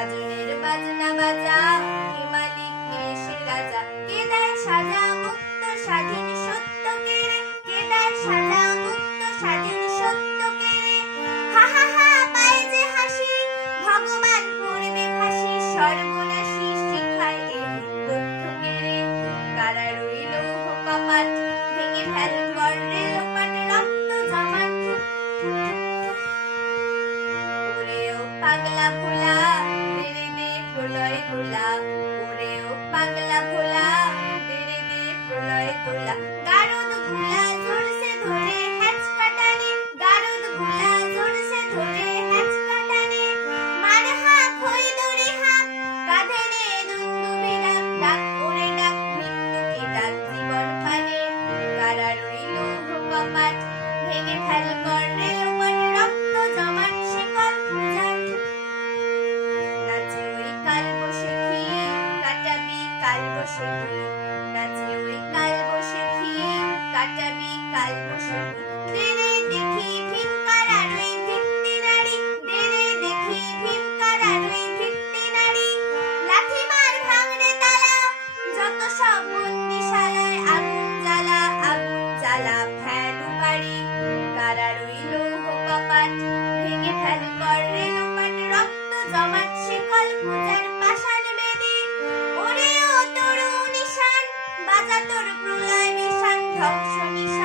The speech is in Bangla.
গাজনের বাজনা বাজা, কে মালিক কে সে রাজা, কে দেয় সাজা মুক্ত স্বাধীন সত্য কেড়ে, কে দেয় সাজা মুক্ত স্বাধীন সত্য কেড়ে। হা হা হা পায় যে হাসি, ভগবান করবে ফাঁসি, সর্বনাশী শিখায় এই তথ্য কেড়ে। কারা রইল কপাট, ভেঙে ফেল কর রেলপাট, রক্ত জমাট। ওরেও পাগলা ভোলা, বেড়ে দে প্রলয় তোলা, ওরেও পাগলা ভোলা, বেড়ে দে প্রলয় তোলা। গারদ গুলা জোরসে ধরে হ্যাচকা টানে, গারদ গুলা জোরসে ধরে হ্যাচকা টানে। মার হাঁক হই দড়ি হাঁক, কাঁধে নে দুন্দুভি ডাক, ডাক ওরে ডাক মৃত্যুকে ডাক জীবন পানে। কারা রইল কপাট, ভেঙে ফেল কর রেলপাট, রক্ত জমাট শিকল পূজার। নাচে ওই কাল বসেখি, কাটাবি কাল বসেখি, নাচে ওই কাল বসেখি, কাটাবি কাল বসেখি। দেরে দেখি ভীমকার আর ওই ভিত্তি নারী, দেরে দেখি ভীমকার আর ওই ভিত্তি নারী। লাঠি মার ভাঙড়ে তালা, যত সব বন্দিশালায় আগুন জ্বালা, আগুন জ্বালা ফেলু বাড়ি। কারা রইল কপাট, ভেঙে ফেল কর রেলপাট, রক্ত জমাট শিকল পূজার পাষাণ বেদী। ওরে ও তরু নিশান, বাজা তোর প্রলয় নিশান, ধ্বংস নিশান।